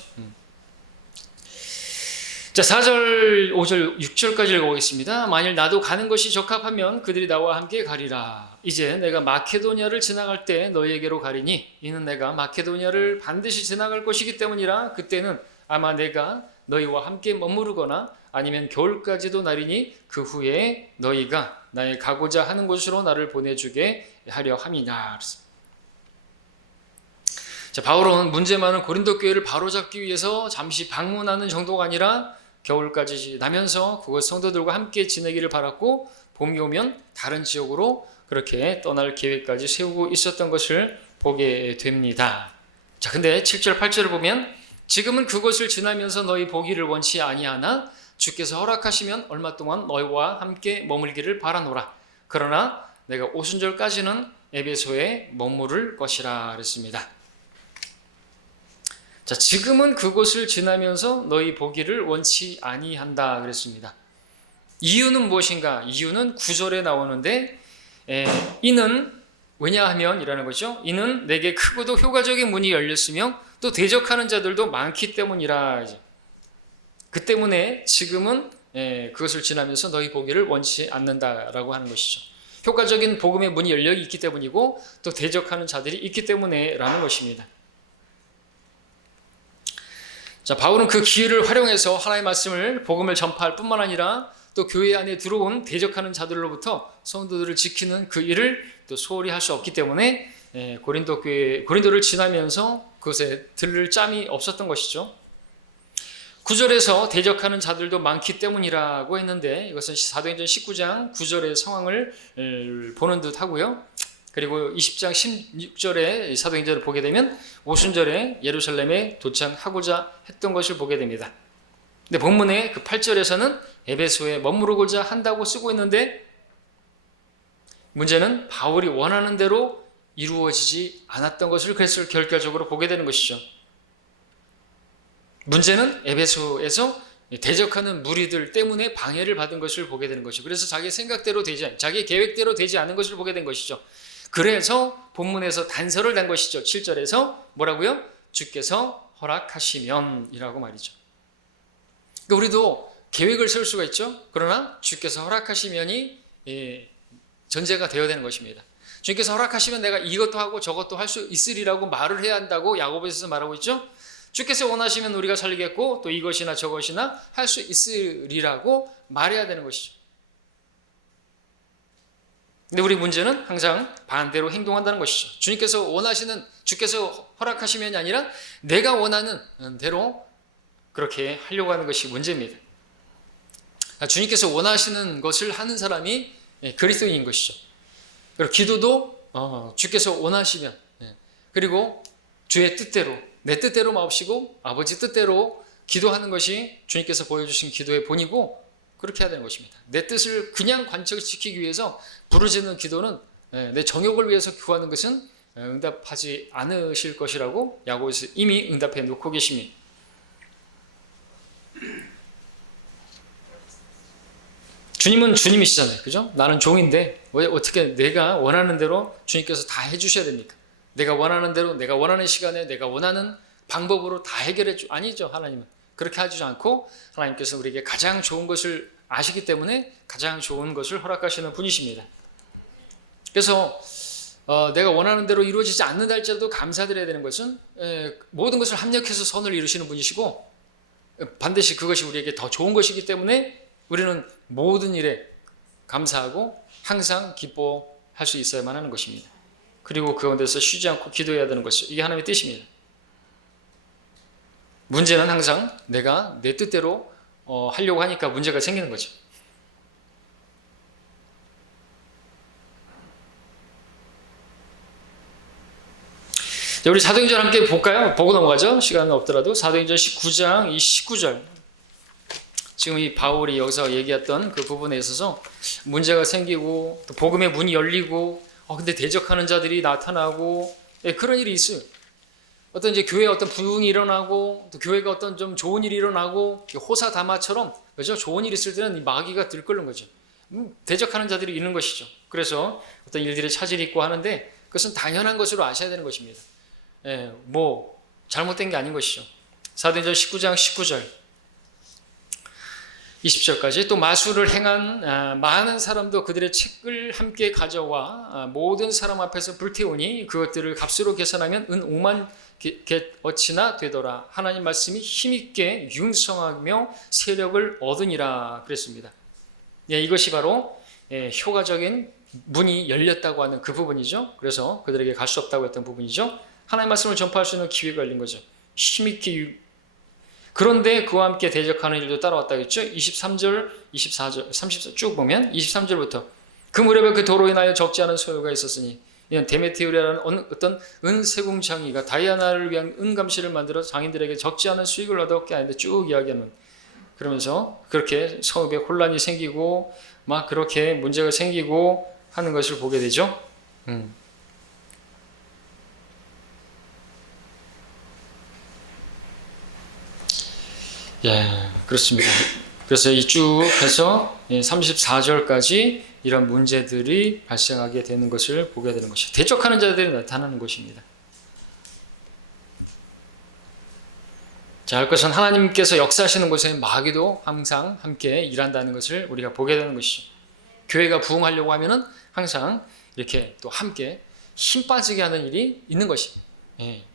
자, 4절, 5절, 6절까지 읽어보겠습니다. 만일 나도 가는 것이 적합하면 그들이 나와 함께 가리라. 이제 내가 마케도니아를 지나갈 때 너희에게로 가리니 이는 내가 마케도니아를 반드시 지나갈 것이기 때문이라. 그때는 아마 내가 너희와 함께 머무르거나 아니면 겨울까지도 나리니 그 후에 너희가 나의 가고자 하는 곳으로 나를 보내주게 하려 함이다. 자, 바울은 문제 많은 고린도 교회를 바로잡기 위해서 잠시 방문하는 정도가 아니라 겨울까지 지나면서 그곳 성도들과 함께 지내기를 바랐고, 봄이 오면 다른 지역으로 그렇게 떠날 계획까지 세우고 있었던 것을 보게 됩니다. 자, 근데 7절, 8절을 보면 지금은 그곳을 지나면서 너희 보기를 원치 아니하나 주께서 허락하시면 얼마 동안 너희와 함께 머물기를 바라노라. 그러나 내가 오순절까지는 에베소에 머무를 것이라 그랬습니다. 자, 지금은 그곳을 지나면서 너희 보기를 원치 아니한다 그랬습니다. 이유는 무엇인가? 이유는 9절에 나오는데 이는 왜냐하면 이라는 거죠. 이는 내게 크고도 효과적인 문이 열렸으며 또 대적하는 자들도 많기 때문이라. 그 때문에 지금은 그것을 지나면서 너희 보기를 원치 않는다라고 하는 것이죠. 효과적인 복음의 문이 열려 있기 때문이고 또 대적하는 자들이 있기 때문에 라는 것입니다. 자, 바울은 그 기회를 활용해서 하나님의 말씀을 복음을 전파할 뿐만 아니라 또 교회 안에 들어온 대적하는 자들로부터 성도들을 지키는 그 일을 또 소홀히 할 수 없기 때문에 고린도를 지나면서 그것에 들를 짬이 없었던 것이죠. 9절에서 대적하는 자들도 많기 때문이라고 했는데 이것은 사도행전 19장 9절의 상황을 보는 듯 하고요. 그리고 20장 16절에 사도행전을 보게 되면 오순절에 예루살렘에 도착하고자 했던 것을 보게 됩니다. 근데 본문의 그 8절에서는 에베소에 머무르고자 한다고 쓰고 있는데 문제는 바울이 원하는 대로 이루어지지 않았던 것을 그래서 결과적으로 보게 되는 것이죠. 문제는 에베소에서 대적하는 무리들 때문에 방해를 받은 것을 보게 되는 것이죠. 그래서 자기 생각대로 자기 계획대로 되지 않은 것을 보게 된 것이죠. 그래서 본문에서 단서를 단 것이죠. 7절에서 뭐라고요? 주께서 허락하시면 이라고 말이죠. 그러니까 우리도 계획을 세울 수가 있죠. 그러나 주께서 허락하시면이 전제가 되어야 되는 것입니다. 주님께서 허락하시면 내가 이것도 하고 저것도 할 수 있으리라고 말을 해야 한다고 야고보서에서 말하고 있죠. 주께서 원하시면 우리가 살리겠고 또 이것이나 저것이나 할 수 있으리라고 말해야 되는 것이죠. 근데 우리 문제는 항상 반대로 행동한다는 것이죠. 주께서 허락하시면이 아니라 내가 원하는 대로 그렇게 하려고 하는 것이 문제입니다. 주님께서 원하시는 것을 하는 사람이 그리스도인인 것이죠. 그리고 기도도 주께서 원하시면 그리고 주의 뜻대로 내 뜻대로 마옵시고 아버지 뜻대로 기도하는 것이 주님께서 보여주신 기도의 본이고 그렇게 해야 되는 것입니다. 내 뜻을 그냥 관철시키기 위해서 부르짖는 기도는 내 정욕을 위해서 구하는 것은 응답하지 않으실 것이라고 야고보에서 이미 응답해 놓고 계십니다. 주님은 주님이시잖아요. 그죠? 나는 종인데 어떻게 내가 원하는 대로 주님께서 다 해주셔야 됩니까? 내가 원하는 대로 내가 원하는 시간에 내가 원하는 방법으로 다 해결해 아니죠. 하나님은 그렇게 하지 않고 하나님께서 우리에게 가장 좋은 것을 아시기 때문에 가장 좋은 것을 허락하시는 분이십니다. 그래서 내가 원하는 대로 이루어지지 않는다 할지라도 감사드려야 되는 것은 모든 것을 합력해서 선을 이루시는 분이시고 반드시 그것이 우리에게 더 좋은 것이기 때문에 우리는 모든 일에 감사하고 항상 기뻐할 수 있어야만 하는 것입니다. 그리고 그 가운데서 쉬지 않고 기도해야 되는 것이죠. 이게 하나님의 뜻입니다. 문제는 항상 내가 내 뜻대로 하려고 하니까 문제가 생기는 거죠. 우리 사도행전 함께 볼까요? 보고 넘어가죠. 시간은 없더라도 사도행전 19장 이 19절 지금 이 바울이 여기서 얘기했던 그 부분에 있어서 문제가 생기고 또 복음의 문이 열리고 근데 대적하는 자들이 나타나고 그런 일이 있어요. 어떤 이제 교회에 어떤 부흥이 일어나고 또 교회가 어떤 좀 좋은 일이 일어나고 호사다마처럼 그죠? 좋은 일이 있을 때는 마귀가 들끓는 거죠. 대적하는 자들이 있는 것이죠. 그래서 어떤 일들이 차질이 있고 하는데 그것은 당연한 것으로 아셔야 되는 것입니다. 뭐 잘못된 게 아닌 것이죠. 사도행전 19장 19절 20절까지 또 마술을 행한 많은 사람도 그들의 책을 함께 가져와 모든 사람 앞에서 불태우니 그것들을 값으로 계산하면 은 5만 갯어치나 되더라. 하나님 말씀이 힘있게 융성하며 세력을 얻으니라 그랬습니다. 이것이 바로 효과적인 문이 열렸다고 하는 그 부분이죠. 그래서 그들에게 갈 수 없다고 했던 부분이죠. 하나님의 말씀을 전파할 수 있는 기회가 열린 거죠. 힘있게 그런데 그와 함께 대적하는 일도 따라왔다고 했죠. 23절, 24절, 34절 쭉 보면 23절부터 그 무렵에 그 도로 인하여 적지 않은 소요가 있었으니 이는 데메티우라는 어떤 은세궁장이가 다이아나를 위한 은감시를 만들어 장인들에게 적지 않은 수익을 얻었게 하는데 쭉 이야기하는 그러면서 그렇게 성읍에 혼란이 생기고 막 그렇게 문제가 생기고 하는 것을 보게 되죠. 그렇습니다. 그래서 이 쭉 해서 34절까지 이런 문제들이 발생하게 되는 것을 보게 되는 것이죠. 대적하는 자들이 나타나는 것입니다. 자, 할 것은 하나님께서 역사하시는 곳에 마귀도 항상 함께 일한다는 것을 우리가 보게 되는 것이죠. 교회가 부흥하려고 하면은 항상 이렇게 또 함께 힘 빠지게 하는 일이 있는 것이.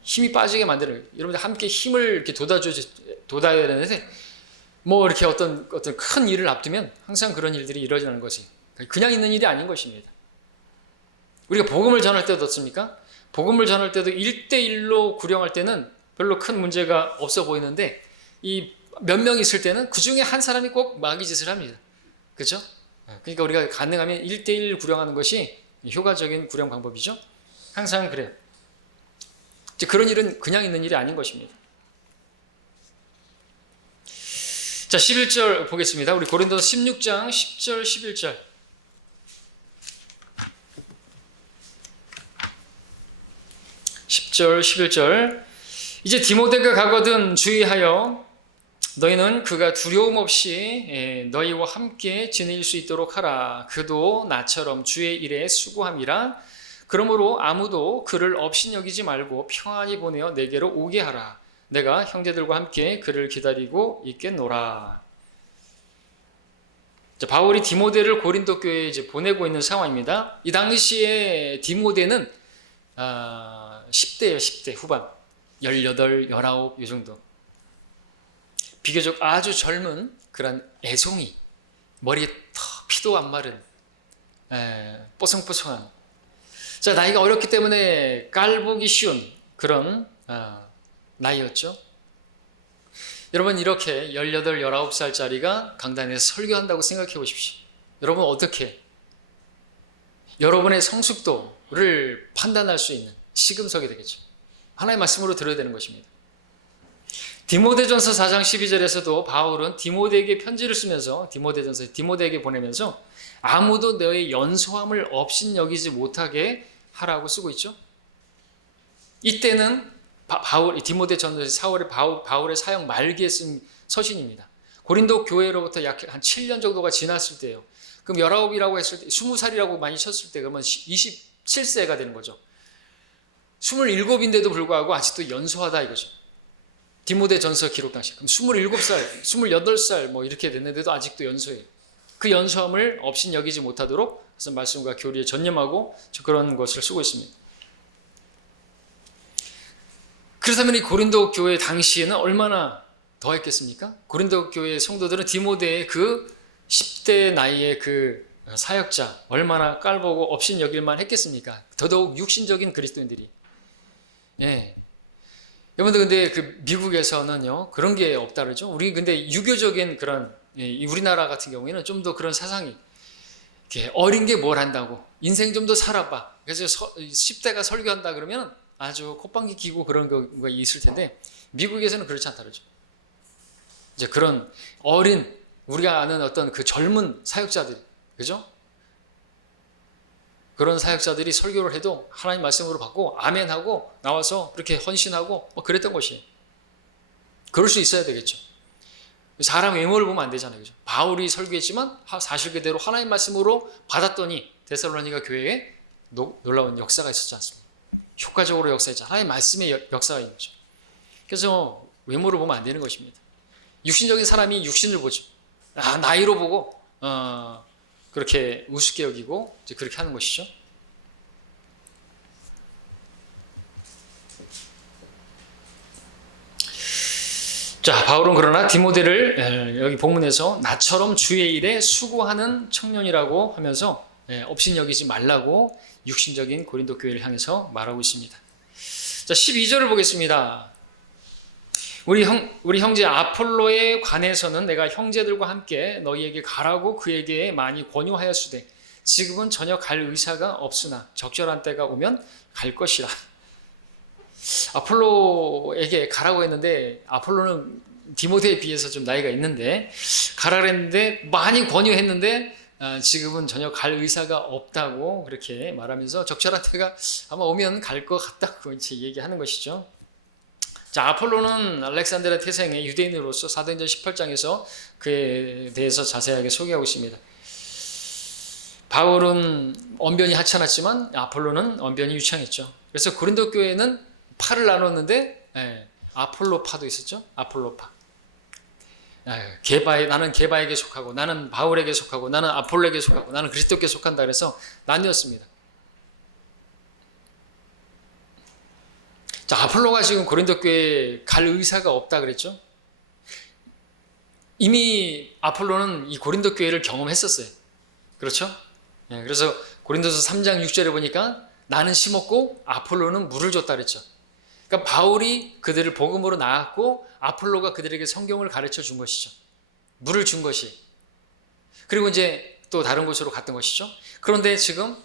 힘이 빠지게 만드는 여러분들 함께 힘을 이렇게 돋아야 되는데 뭐 이렇게 어떤 큰 일을 앞두면 항상 그런 일들이 이루어지는 것이 그냥 있는 일이 아닌 것입니다. 우리가 복음을 전할 때도 어떻습니까? 복음을 전할 때도 1대1로 구령할 때는 별로 큰 문제가 없어 보이는데 이 몇 명 있을 때는 그 중에 한 사람이 꼭 마귀 짓을 합니다. 그렇죠? 그러니까 우리가 가능하면 1대1 구령하는 것이 효과적인 구령 방법이죠. 항상 그래요. 이제 그런 일은 그냥 있는 일이 아닌 것입니다. 자, 11절 보겠습니다. 우리 고린도서 16장 10절 11절. 10절 11절. 이제 디모데가 가거든 주의하여 너희는 그가 두려움 없이 너희와 함께 지낼 수 있도록 하라. 그도 나처럼 주의 일에 수고함이라. 그러므로 아무도 그를 업신여기지 말고 평안히 보내어 내게로 오게 하라. 내가 형제들과 함께 그를 기다리고 있겠노라. 자, 바울이 디모데를 고린도 교회에 이제 보내고 있는 상황입니다. 이 당시에 디모데는 10대예요, 10대 후반. 18, 19, 이 정도. 비교적 아주 젊은 그런 애송이, 머리에 피도 안 마른 뽀송뽀송한. 자, 나이가 어렸기 때문에 깔보기 쉬운 그런 나이였죠. 여러분, 이렇게 18, 19살짜리가 강단에서 설교한다고 생각해 보십시오. 여러분, 어떻게 여러분의 성숙도를 판단할 수 있는 시금석이 되겠죠. 하나의 말씀으로 들어야 되는 것입니다. 디모데전서 4장 12절에서도 바울은 디모데에게 편지를 쓰면서 디모데전서에 디모데에게 보내면서 아무도 너의 연소함을 업신여기지 못하게 하라고 쓰고 있죠. 이때는 디모데전서 4월에 바울의 사역 말기에 쓴 서신입니다. 고린도 교회로부터 약 한 7년 정도가 지났을 때예요. 그럼 19이라고 했을 때 20살이라고 많이 쳤을 때 그러면 27세가 되는 거죠. 27인데도 불구하고 아직도 연소하다 이거죠. 디모데전서 기록 당시. 그럼 27살, 28살 뭐 이렇게 됐는데도 아직도 연소해요. 그 연소함을 업신여기지 못하도록 그래서 말씀과 교리에 전념하고 그런 것을 쓰고 있습니다. 그렇다면 이 고린도 교회 당시에는 얼마나 더했겠습니까? 고린도 교회 성도들은 디모데의 그 10대 나이의 그 사역자 얼마나 깔보고 업신여길만 했겠습니까? 더더욱 육신적인 그리스도인들이. 예. 여러분들 근데 그 미국에서는요 그런 게 없다 그러죠. 우리 근데 유교적인 그런 우리나라 같은 경우에는 좀 더 그런 사상이 이렇게 어린 게 뭘 한다고 인생 좀 더 살아봐. 그래서 10대가 설교한다 그러면 아주 콧방귀 끼고 그런 거가 있을 텐데 미국에서는 그렇지 않다 그러죠. 이제 그런 어린 우리가 아는 어떤 그 젊은 사역자들 그죠? 그런 사역자들이 설교를 해도 하나님 말씀으로 받고 아멘하고 나와서 그렇게 헌신하고 그랬던 것이에요. 그럴 수 있어야 되겠죠. 사람 외모를 보면 안 되잖아요. 그죠? 바울이 설교했지만 사실 그대로 하나님 말씀으로 받았더니 데살로니가 교회에 놀라운 역사가 있었지 않습니까? 효과적으로 역사했죠. 하나님 말씀의 역사가 있는 거죠. 그래서 외모를 보면 안 되는 것입니다. 육신적인 사람이 육신을 보죠. 나이로 보고 그렇게 우습게 여기고 이제 그렇게 하는 것이죠. 자, 바울은 그러나 디모데를 여기 본문에서 나처럼 주의 일에 수고하는 청년이라고 하면서 업신여기지 말라고 육신적인 고린도 교회를 향해서 말하고 있습니다. 자, 12절을 보겠습니다. 우리 형제 아폴로에 관해서는 내가 형제들과 함께 너희에게 가라고 그에게 많이 권유하였으되 지금은 전혀 갈 의사가 없으나 적절한 때가 오면 갈 것이라. 아폴로에게 가라고 했는데 아폴로는 디모데에 비해서 좀 나이가 있는데 가라 그랬는데 많이 권유했는데 지금은 전혀 갈 의사가 없다고 그렇게 말하면서 적절한 때가 아마 오면 갈 것 같다고 이제 얘기하는 것이죠. 자, 아폴로는 알렉산드리아 태생의 유대인으로서 사도행전 18장에서 그에 대해서 자세하게 소개하고 있습니다. 바울은 언변이 하찮았지만 아폴로는 언변이 유창했죠. 그래서 고린도 교회는 파를 나눴는데 아폴로파도 있었죠. 아폴로파. 나는 게바에게 속하고 나는 바울에게 속하고 나는 아폴로에게 속하고 나는 그리스도께 속한다 그래서 나뉘었습니다. 자, 아폴로가 지금 고린도 교회에 갈 의사가 없다 그랬죠. 이미 아폴로는 이 고린도 교회를 경험했었어요. 그렇죠? 그래서 고린도서 3장 6절에 보니까 나는 심었고 아폴로는 물을 줬다 그랬죠. 그러니까 바울이 그들을 복음으로 낳았고 아폴로가 그들에게 성경을 가르쳐 준 것이죠. 물을 준 것이. 그리고 이제 또 다른 곳으로 갔던 것이죠. 그런데 지금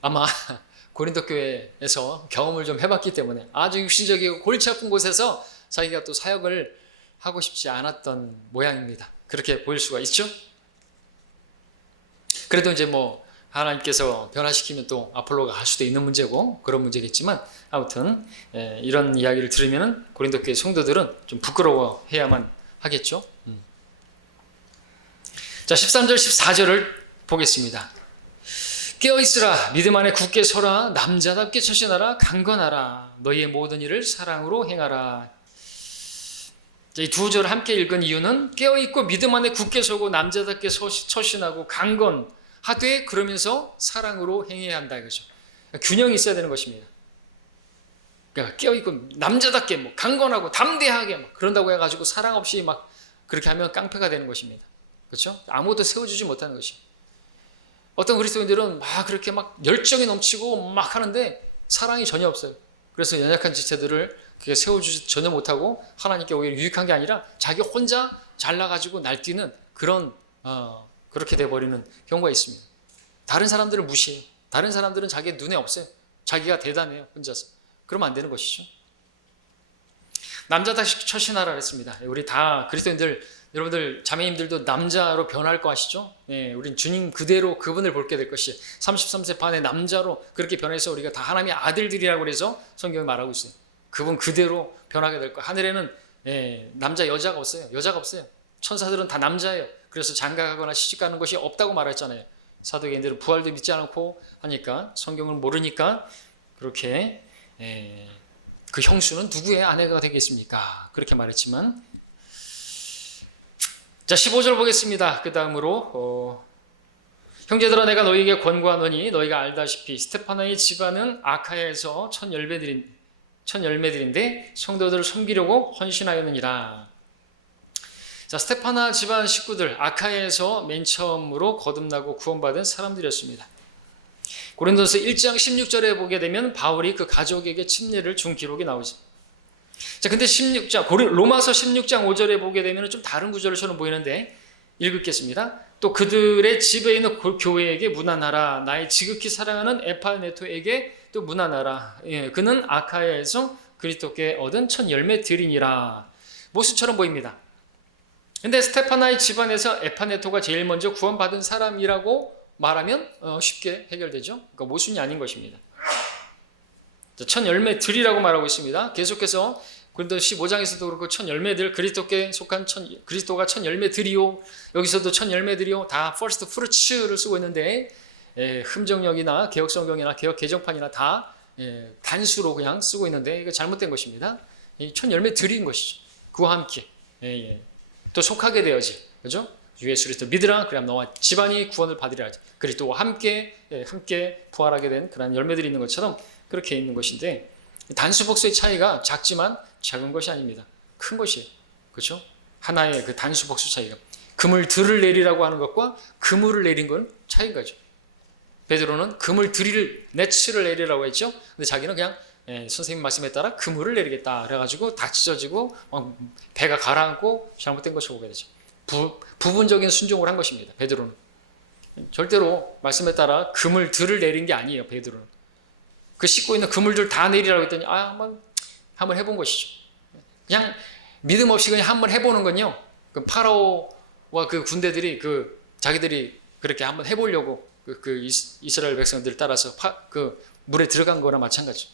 아마 고린도 교회에서 경험을 좀 해봤기 때문에 아주 육신적이고 골치 아픈 곳에서 자기가 또 사역을 하고 싶지 않았던 모양입니다. 그렇게 보일 수가 있죠. 그래도 이제 뭐 하나님께서 변화시키면 또 아폴로가 할 수도 있는 문제고 그런 문제겠지만 아무튼 이런 이야기를 들으면 고린도 교회 성도들은 좀 부끄러워해야만 하겠죠. 자, 13절 14절을 보겠습니다. 깨어있으라, 믿음 안에 굳게 서라, 남자답게 처신하라, 강건하라, 너희의 모든 일을 사랑으로 행하라. 이 두 절을 함께 읽은 이유는 깨어있고 믿음 안에 굳게 서고 남자답게 처신하고 강건하되 그러면서 사랑으로 행해야 한다 이거죠. 균형이 있어야 되는 것입니다. 그러니까 깨어있고 남자답게 뭐 강건하고 담대하게 막 그런다고 해가지고 사랑 없이 막 그렇게 하면 깡패가 되는 것입니다. 그렇죠? 아무도 세워주지 못하는 것이. 어떤 그리스도인들은 막 그렇게 막 열정이 넘치고 막 하는데 사랑이 전혀 없어요. 그래서 연약한 지체들을 그게 세워주지 전혀 못하고 하나님께 오히려 유익한 게 아니라 자기 혼자 잘나가지고 날뛰는 그런 그렇게 돼버리는 경우가 있습니다. 다른 사람들을 무시해요. 다른 사람들은 자기 눈에 없어요. 자기가 대단해요. 혼자서. 그러면 안 되는 것이죠. 남자답게 처신하라 그랬습니다. 우리 다 그리스도인들 여러분들 자매님들도 남자로 변할 거 아시죠? 우린 주님 그대로 그분을 볼게 될 것이에요. 33세 반의 남자로 그렇게 변해서 우리가 다 하나님의 아들들이라고 그래서 성경이 말하고 있어요. 그분 그대로 변하게 될 거예요. 하늘에는 남자 여자가 없어요. 여자가 없어요. 천사들은 다 남자예요. 그래서 장가가거나 시집가는 것이 없다고 말했잖아요. 사도계인들은 부활도 믿지 않고 하니까 성경을 모르니까 그렇게 그 형수는 누구의 아내가 되겠습니까? 그렇게 말했지만 자 15절 보겠습니다. 그 다음으로 형제들아 내가 너희에게 권고하노니 너희가 알다시피 스테파나의 집안은 아카야에서 첫 열매들인데 성도들을 섬기려고 헌신하였느니라. 자 스테파나 집안 식구들 아카야에서 맨 처음으로 거듭나고 구원받은 사람들이었습니다. 고린도서 1장 16절에 보게 되면 바울이 그 가족에게 침례를 준 기록이 나오죠. 자, 근데 로마서 16장 5절에 보게 되면 좀 다른 구절을 저는 보이는데 읽겠습니다. 또 그들의 집에 있는 교회에게 문안하라. 나의 지극히 사랑하는 에파네토에게 또 문안하라. 그는 아카야에서 그리스도께 얻은 첫 열매들이니라. 모습처럼 보입니다. 근데 스테파나의 집안에서 에파네토가 제일 먼저 구원받은 사람이라고 말하면 쉽게 해결되죠. 그러니까 모순이 아닌 것입니다. 첫 열매들이라고 말하고 있습니다. 계속해서 고린도서 15장에서도 그렇고 첫 열매들 그리스도께 속한 그리스도가 첫 열매들이요. 여기서도 첫 열매들이요. 다 first fruits를 쓰고 있는데 흠정역이나 개혁성경이나 개혁 개정판이나 다 단수로 그냥 쓰고 있는데 이거 잘못된 것입니다. 첫 열매들인 것이죠. 그와 함께 또 속하게 되어지, 그죠? 예수 그리스도 믿으라. 그럼 너와 집안이 구원을 받으리라. 그리스도와 함께 부활하게 된 그런 열매들이 있는 것처럼 그렇게 있는 것인데 단수 복수의 차이가 작지만 작은 것이 아닙니다. 큰 것이에요. 그렇죠? 하나의 그 단수 복수 차이가 금을 들을 내리라고 하는 것과 그물을 내린 건 차이인 거죠. 베드로는 금을 들일 네츠를 내리라고 했죠. 근데 자기는 그냥 선생님 말씀에 따라 그물을 내리겠다 그래가지고 다 찢어지고 배가 가라앉고 잘못된 것을 보게 되죠. 부분적인 순종을 한 것입니다. 베드로는 절대로 말씀에 따라 금을 들을 내린 게 아니에요. 베드로는 그 씻고 있는 그물들 다 내리라고 했더니 한번 해본 것이죠. 그냥 믿음 없이 그냥 한번 해보는 건요. 그 파라오와 그 군대들이 자기들이 그렇게 한번 해보려고 그 이스라엘 백성들 따라서 그 물에 들어간 거나 마찬가지.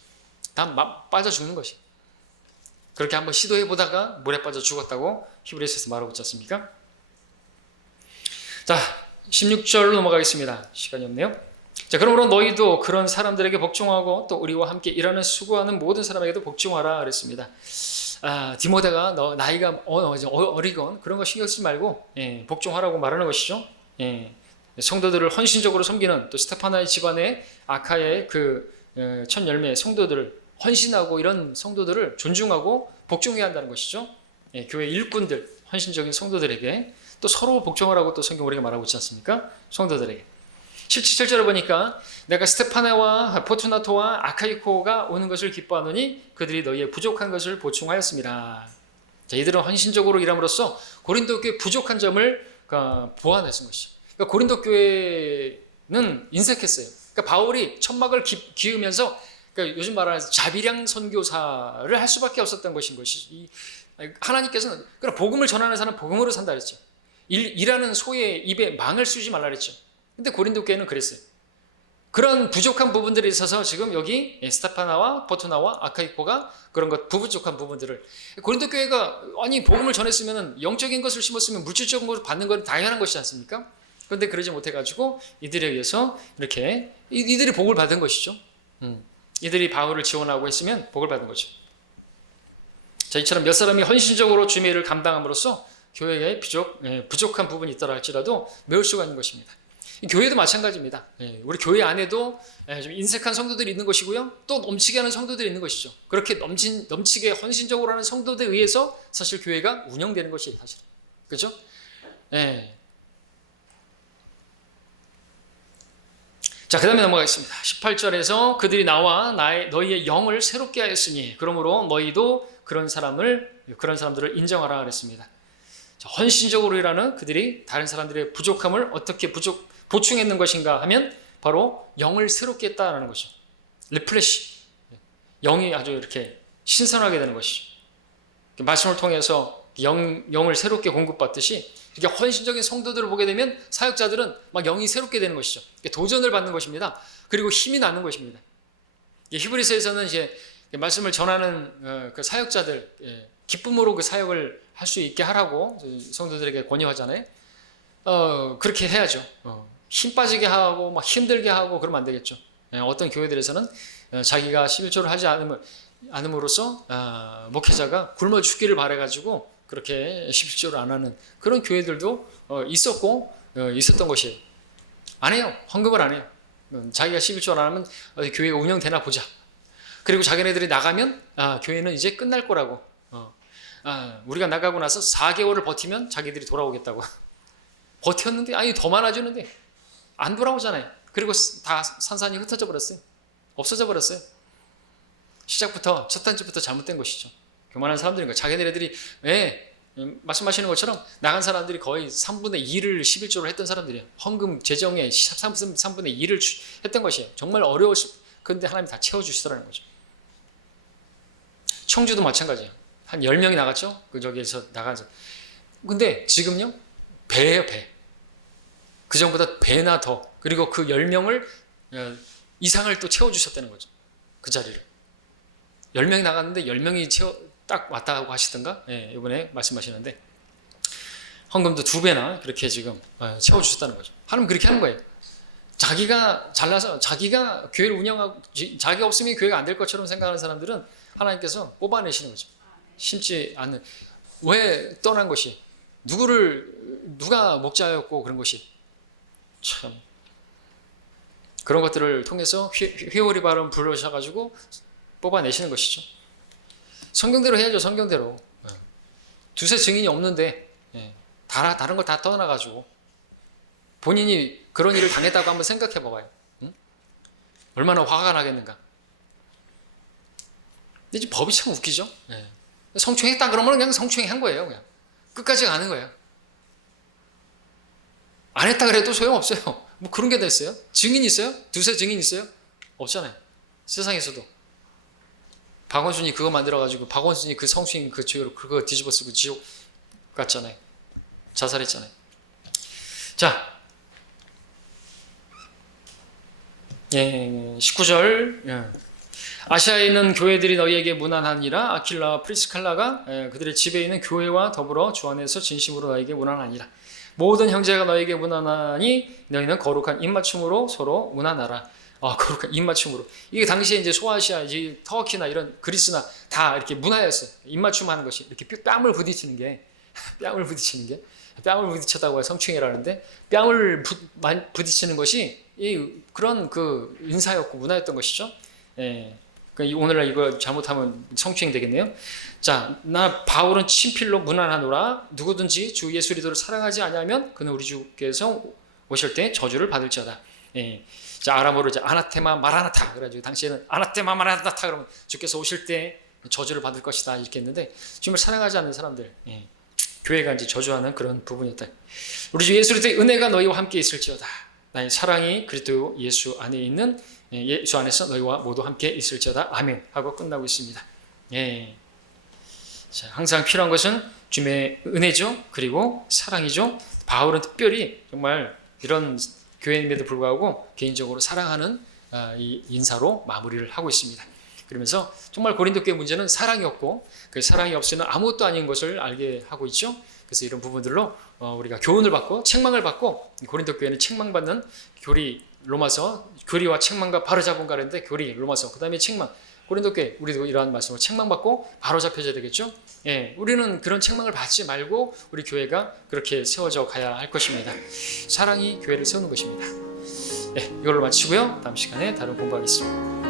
다 빠져 죽는 것이. 그렇게 한번 시도해 보다가 물에 빠져 죽었다고 히브리서에서 말하고 있지 않습니까? 자, 16절로 넘어가겠습니다. 시간이 없네요. 자, 그러므로 너희도 그런 사람들에게 복종하고 또 우리와 함께 일하는 수고하는 모든 사람에게도 복종하라 그랬습니다. 디모데가 너 나이가 어리건 그런 거 신경 쓰지 말고 복종하라고 말하는 것이죠. 성도들을 헌신적으로 섬기는 또 스테파나의 집안의 아카야의 그 첫 열매 성도들을 헌신하고 이런 성도들을 존중하고 복종해야 한다는 것이죠. 교회 일꾼들 헌신적인 성도들에게 또 서로 복종하라고 또 성경 우리가 말하고 있지 않습니까? 성도들에게 17절을 보니까 내가 스테파나와 포투나토와 아카이코가 오는 것을 기뻐하노니 그들이 너희의 부족한 것을 보충하였습니다. 자, 이들은 헌신적으로 일함으로써 고린도 교회의 부족한 점을 보완했던 것이죠. 그러니까 고린도 교회는 인색했어요. 그러니까 바울이 천막을 기으면서 그러니까 요즘 말하는 자비량 선교사를 할 수밖에 없었던 것인 것이 하나님께서는 그럼 복음을 전하는 사람은 복음으로 산다 그랬죠. 일하는 소의 입에 망을 씌우지 말라 그랬죠. 근데 고린도 교회는 그랬어요. 그런 부족한 부분들이 있어서 지금 여기 스타파나와 포토나와 아카이코가 그런 것 부족한 부분들을 고린도 교회가 아니 복음을 전했으면 영적인 것을 심었으면 물질적인 것을 받는 건 당연한 것이지 않습니까? 그런데 그러지 못해가지고 이들에 의해서 이렇게 이들이 복을 받은 것이죠. 이들이 바울을 지원하고 했으면 복을 받은 거죠. 자, 이처럼 몇 사람이 헌신적으로 주의 일을 감당함으로써 교회에 부족한 부분이 있더라 할지라도 메울 수가 있는 것입니다. 교회도 마찬가지입니다. 우리 교회 안에도 좀 인색한 성도들이 있는 것이고요. 또 넘치게 하는 성도들이 있는 것이죠. 그렇게 넘치게 헌신적으로 하는 성도들에 의해서 사실 교회가 운영되는 것이 사실. 그렇죠? 자, 그 다음에 넘어가겠습니다. 18절에서 그들이 나와 너희의 영을 새롭게 하였으니 그러므로 너희도 그런 사람들을 인정하라 그랬습니다. 자, 헌신적으로 일하는 그들이 다른 사람들의 부족함을 어떻게 보충했는 것인가 하면 바로 영을 새롭게 했다라는 것이죠. 리프레시. 영이 아주 이렇게 신선하게 되는 것이죠. 말씀을 통해서 영을 새롭게 공급받듯이 이렇게 헌신적인 성도들을 보게 되면 사역자들은 막 영이 새롭게 되는 것이죠. 도전을 받는 것입니다. 그리고 힘이 나는 것입니다. 히브리서에서는 이제 말씀을 전하는 그 사역자들 기쁨으로 그 사역을 할 수 있게 하라고 성도들에게 권유하잖아요. 그렇게 해야죠. 힘 빠지게 하고 막 힘들게 하고 그러면 안 되겠죠. 어떤 교회들에서는 자기가 11조를 하지 않음으로써 목회자가 굶어 죽기를 바래가지고 그렇게 11조를 안 하는 그런 교회들도 있었던 것이에요. 안 해요. 헌금을 안 해요. 자기가 11조를 안 하면 교회가 운영되나 보자. 그리고 자기네들이 나가면 교회는 이제 끝날 거라고. 우리가 나가고 나서 4개월을 버티면 자기들이 돌아오겠다고. 버텼는데 아니 더 많아지는데 안 돌아오잖아요. 그리고 다 산산이 흩어져 버렸어요. 없어져 버렸어요. 시작부터 첫 단추부터 잘못된 것이죠. 교만한 사람들인 거예요. 자기네들이 말씀하시는 것처럼 나간 사람들이 거의 3분의 2를 11조를 했던 사람들이에요. 헌금 재정의 3분의 2를 했던 것이에요. 정말 그런데 하나님이 다 채워주시더라는 거죠. 청주도 마찬가지예요. 한 10명이 나갔죠? 저기에서 나가서. 근데 지금요? 배예요, 배. 그 전보다 배나 더. 그리고 그 10명을 이상을 또 채워주셨다는 거죠. 그 자리를. 10명이 나갔는데 10명이 딱 왔다고 하시던가? 이번에 말씀하시는데. 헌금도 2배나 그렇게 지금 채워주셨다는 거죠. 하나님 그렇게 하는 거예요. 자기가 잘나서 자기가 교회를 운영하고 자기가 없으면 교회가 안 될 것처럼 생각하는 사람들은 하나님께서 뽑아내시는 거죠. 심지 않는. 왜 떠난 것이? 누가 목자였고 그런 것이. 참. 그런 것들을 통해서 회오리 발음 불러셔가지고 뽑아내시는 것이죠. 성경대로 해야죠. 성경대로. 두세 증인이 없는데 다른 걸 다 떠나가지고 본인이 그런 일을 당했다고 한번 생각해 봐봐요. 응? 얼마나 화가 나겠는가. 근데 이제 법이 참 웃기죠. 성추행했다 그러면 그냥 성추행한 거예요. 그냥 끝까지 가는 거예요. 안 했다 그래도 소용없어요. 뭐 그런 게 됐어요. 증인 있어요? 두세 증인 있어요? 없잖아요. 세상에서도. 박원순이 그거 만들어가지고 박원순이 그 성추행 그 죄로 그거 뒤집어 쓰고 지옥 갔잖아요. 자살했잖아요. 자, 19절. 아시아에 있는 교회들이 너희에게 무난하니라. 아킬라와 프리스칼라가 그들의 집에 있는 교회와 더불어 주 안에서 진심으로 너희에게 무난하니라. 모든 형제가 너희에게 무난하니 너희는 거룩한 입맞춤으로 서로 무난하라. 거룩한 입맞춤으로. 이게 당시에 이제 소아시아, 이제 터키나 이런 그리스나 다 이렇게 문화였어요. 입맞춤하는 것이 이렇게 뺨을 부딪히는 게 뺨을 부딪혔다고 성추행이라는데 뺨을 부딪히는 것이 그런 그 인사였고 문화였던 것이죠. 오늘날 이거 잘못하면 성추행 되겠네요. 자, 나 바울은 친필로 무난하노라. 누구든지 주 예수 그리스도를 사랑하지 아니하면 그는 우리 주께서 오실 때 저주를 받을지어다. 자, 아람어로 이제 아나테마 마라나타. 그래가지고 당시에는 아나테마 마라나타 그러면 주께서 오실 때 저주를 받을 것이다 이렇게 했는데 주님을 사랑하지 않는 사람들, 교회가 이제 저주하는 그런 부분이었다. 우리 주 예수 그리스도의 은혜가 너희와 함께 있을지어다. 나의 사랑이 그리스도 예수 안에 있는 예수 안에서 너희와 모두 함께 있을지어다. 아멘 하고 끝나고 있습니다. 예. 자, 항상 필요한 것은 주님의 은혜죠. 그리고 사랑이죠. 바울은 특별히 정말 이런 교회임에도 불구하고 개인적으로 사랑하는 이 인사로 마무리를 하고 있습니다. 그러면서 정말 고린도 교회 문제는 사랑이 없고 그 사랑이 없이는 아무것도 아닌 것을 알게 하고 있죠. 그래서 이런 부분들로 우리가 교훈을 받고 책망을 받고, 고린도 교회는 책망받는 교리, 로마서 교리와 책망과 바로잡음가 그랬는데 교리, 로마서, 그 다음에 책망. 고린도 교회 우리도 이러한 말씀으로 책망받고 바로잡혀져야 되겠죠. 예, 우리는 그런 책망을 받지 말고 우리 교회가 그렇게 세워져 가야 할 것입니다. 사랑이 교회를 세우는 것입니다. 네, 이걸로 마치고요. 다음 시간에 다른 공부하겠습니다.